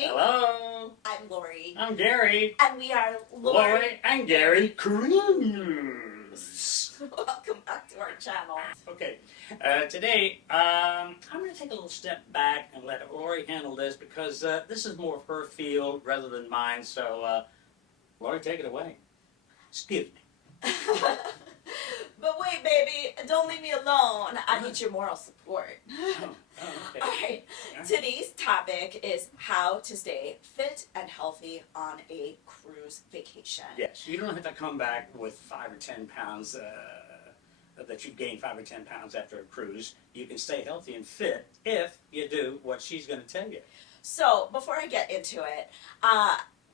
Hi. Hello. I'm Laurie. I'm Gary. And we are Laurie and Gary Cruise. Welcome back to our channel. Okay, today I'm going to take a little step back and let Laurie handle this because this is more of her field rather than mine. So, Laurie, take it away. Excuse me. But wait, baby, don't leave me alone. I need your moral support. Okay. All right. Today's topic is how to stay fit and healthy on a cruise vacation. Yes, you don't have to come back with 5 or 10 pounds that you've gained 5 or 10 pounds after a cruise. You can stay healthy and fit if you do what she's going to tell you. So before I get into it,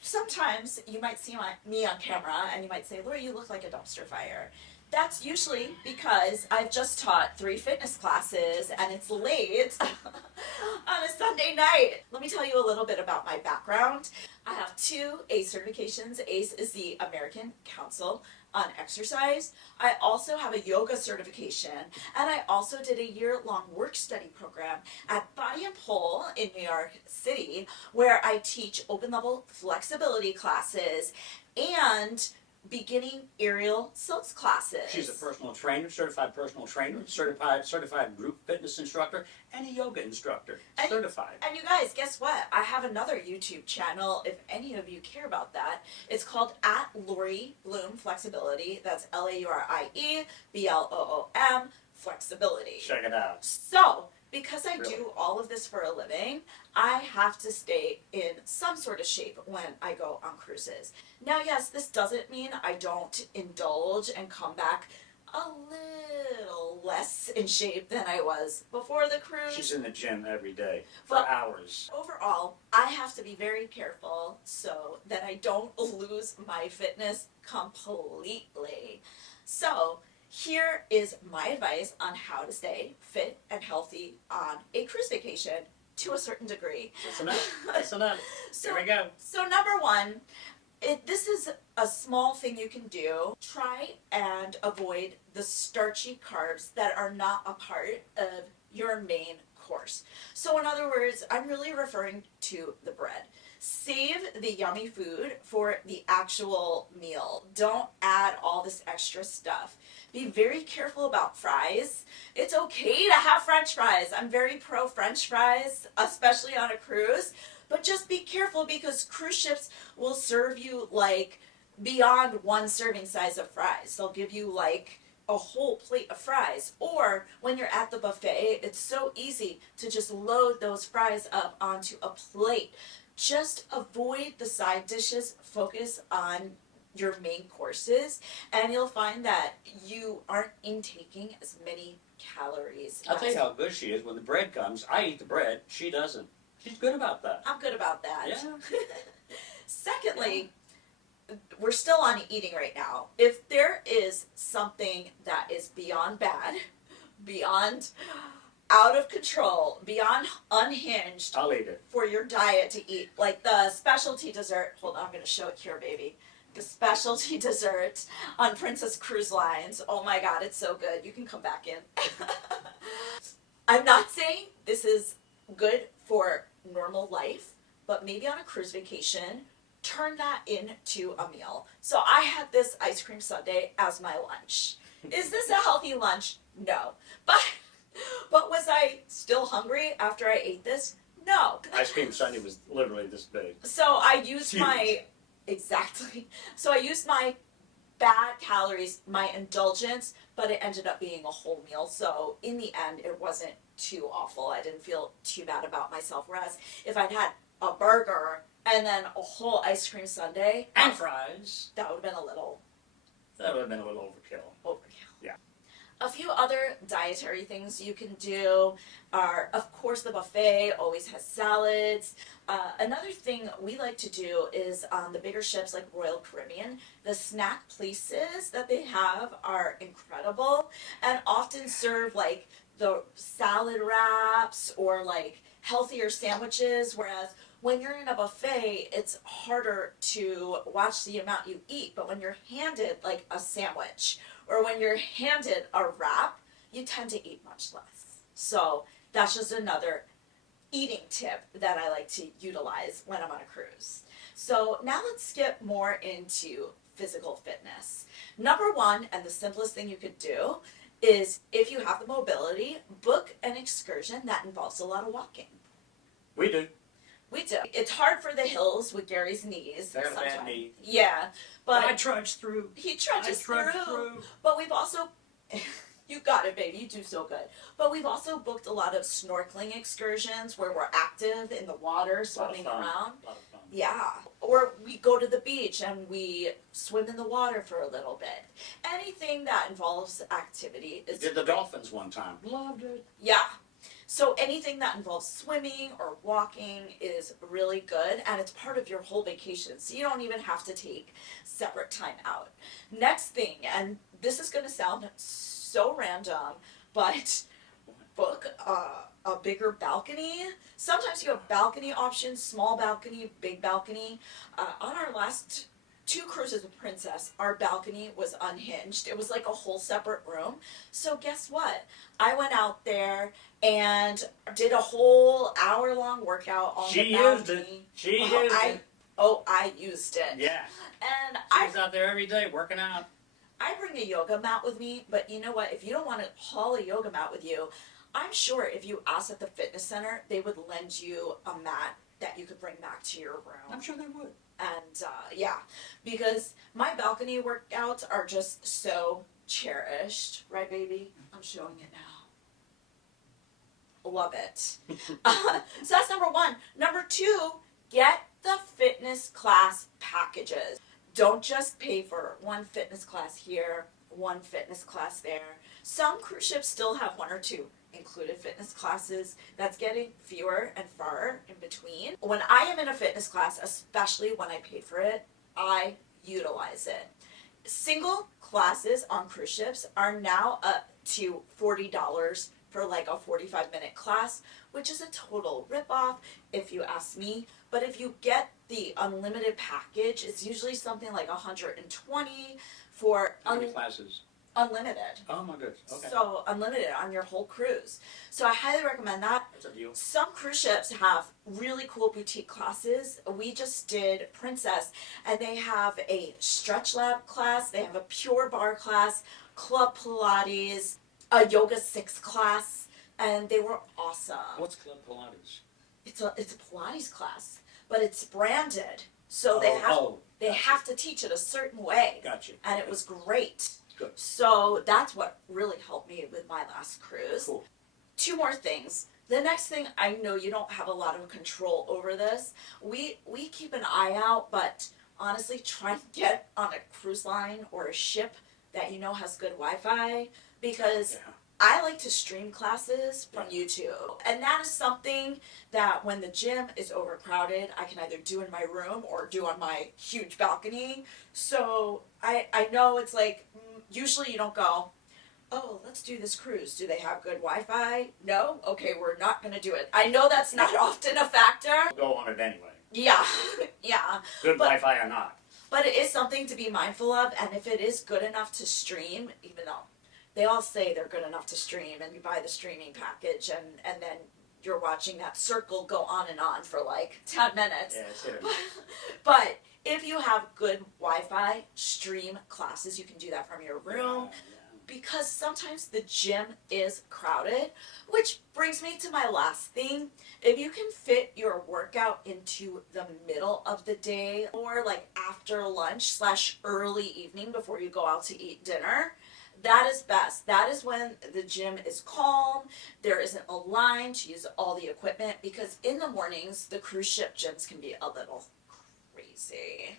sometimes you might see me on camera and you might say, Laurie, you look like a dumpster fire. That's usually because I've just taught 3 fitness classes and it's late on a Sunday night. Let me tell you a little bit about my background. I have 2 ACE certifications. ACE is the American Council on Exercise. I also have a yoga certification, and I also did a year-long work study program at Body and Pole in New York City, where I teach open-level flexibility classes and beginning aerial silks classes. She's a personal trainer, certified certified group fitness instructor, and a yoga instructor, certified. And you guys, guess what? I have another YouTube channel if any of you care about that. It's called @Laurie Bloom Flexibility. That's LAURIE Flexibility. Check it out. So, because I do all of this for a living, I have to stay in some sort of shape when I go on cruises. Now, yes, this doesn't mean I don't indulge and come back a little less in shape than I was before the cruise. She's in the gym every day for hours. Overall, I have to be very careful so that I don't lose my fitness completely. So, here is my advice on how to stay fit and healthy on a cruise vacation to a certain degree. Listen up. Listen up. Here we go. So number 1, this is a small thing you can do. Try and avoid the starchy carbs that are not a part of your main course. So in other words, I'm really referring to the bread. Save the yummy food for the actual meal. Don't add all this extra stuff. Be very careful about fries. It's okay to have French fries. I'm very pro French fries, especially on a cruise. But just be careful because cruise ships will serve you like beyond 1 serving size of fries. They'll give you like a whole plate of fries. Or when you're at the buffet, it's so easy to just load those fries up onto a plate. Just avoid the side dishes, focus on your main courses, and you'll find that you aren't intaking as many calories. I'll tell you how good she is. When the bread comes, I eat the bread, she doesn't. She's good about that. I'm good about that. Yeah. Secondly, we're still on eating right now. If there is something that is beyond bad, beyond out of control, beyond unhinged, I'll eat it. For your diet to eat, like the specialty dessert. Hold on, I'm going to show it here, baby. The specialty dessert on Princess Cruise Lines. Oh my God, it's so good. You can come back in. I'm not saying this is good for normal life, but maybe on a cruise vacation, turn that into a meal. So I had this ice cream sundae as my lunch. Is this a healthy lunch? No. But was I still hungry after I ate this? No. Ice cream sundae was literally this big. So I used So I used my bad calories, my indulgence, but it ended up being a whole meal. So in the end, it wasn't too awful. I didn't feel too bad about myself. Whereas if I'd had a burger and then a whole ice cream sundae and fries, that would have been a little overkill. Yeah. A few other dietary things you can do are, of course, the buffet always has salads. Another thing we like to do is on the bigger ships like Royal Caribbean, the snack places that they have are incredible and often serve like the salad wraps or like healthier sandwiches, whereas when you're in a buffet, it's harder to watch the amount you eat, but when you're handed like a sandwich or when you're handed a wrap, you tend to eat much less. So that's just another eating tip that I like to utilize when I'm on a cruise. So now let's get more into physical fitness. Number one, and the simplest thing you could do, is if you have the mobility, book an excursion that involves a lot of walking. We do. We do. It's hard for the hills with Gary's knees. I got a bad sometimes. knee. Yeah, but I trudge through. he trudges I trudge through. But we've also, you got it, baby. You do so good. But we've also booked a lot of snorkeling excursions where we're active in the water, swimming around. A lot of fun. Yeah. Or we go to the beach and we swim in the water for a little bit. Anything that involves activity is Did the dolphins one time. Loved it. Yeah. So anything that involves swimming or walking is really good, and it's part of your whole vacation. So you don't even have to take separate time out. Next thing, and this is going to sound so random, but book a bigger balcony. Sometimes you have balcony options, small balcony, big balcony. On our last 2 cruises with Princess, our balcony was unhinged. It was like a whole separate room. So guess what? I went out there and did a whole hour-long workout on the balcony. She used it. I used it. Yeah. And I was out there every day working out. I bring a yoga mat with me, but you know what? If you don't want to haul a yoga mat with you, I'm sure if you asked at the fitness center, they would lend you a mat that you could bring back to your room. I'm sure they would. And yeah, because my balcony workouts are just so cherished, right, baby? I'm showing it now. Love it. So that's number one. Number two, get the fitness class packages. Don't just pay for one fitness class here, one fitness class there. Some cruise ships still have 1 or 2 included fitness classes. That's getting fewer and far in between. When I am in a fitness class, especially when I paid for it, I utilize it. Single classes on cruise ships are now up to $40 for like a 45-minute class, which is a total ripoff if you ask me. But if you get the unlimited package, it's usually something like $120 for How many classes? Unlimited. Oh my goodness. Okay. So unlimited on your whole cruise. So I highly recommend that. That's a deal. Some cruise ships have really cool boutique classes. We just did Princess, and they have a stretch lab class. They have a pure barre class, club Pilates, a yoga 6 class, and they were awesome. What's Club Pilates? It's a Pilates class, but it's branded, so they have to teach it a certain way. Gotcha. And it was great. Good. So that's what really helped me with my last cruise. Cool. 2 more things. The next thing, I know you don't have a lot of control over this. We keep an eye out, but honestly, try and get on a cruise line or a ship that you know has good Wi-Fi, because I like to stream classes from YouTube. And that is something that when the gym is overcrowded, I can either do in my room or do on my huge balcony. So I know it's like, usually you don't go, oh, let's do this cruise. Do they have good Wi-Fi? No? Okay, we're not going to do it. I know that's not often a factor. Go on it anyway. Yeah, yeah. Good Wi-Fi or not. But it is something to be mindful of, and if it is good enough to stream, even though they all say they're good enough to stream, and you buy the streaming package, and then you're watching that circle go on and on for like 10 minutes. Yeah, it's hit or But if you have good Wi-Fi, stream classes. You can do that from your room. Because sometimes the gym is crowded, which brings me to my last thing. If you can fit your workout into the middle of the day, or like after lunch / early evening before you go out to eat dinner, that is best. That is when the gym is calm, there isn't a line to use all the equipment, because in the mornings, the cruise ship gyms can be a little crazy.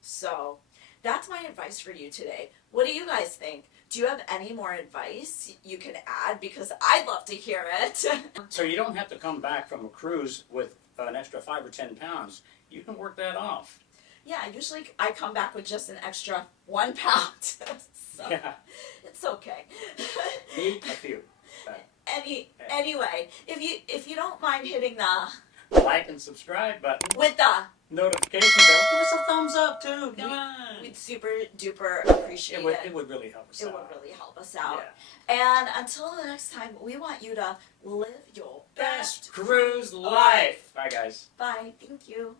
So that's my advice for you today. What do you guys think? Do you have any more advice you can add? Because I'd love to hear it. So you don't have to come back from a cruise with an extra 5 or 10 pounds. You can work that off. Yeah, usually I come back with just an extra 1 pound. So Yeah. it's okay. Me, a few. Anyway, if you don't mind hitting the like and subscribe button with the notification bell. Give us a thumbs up too. Come on. we'd super duper appreciate it. It would really help us out. It would really help us out. Yeah. And until the next time, we want you to live your Best cruise life. Bye, guys. Bye. Thank you.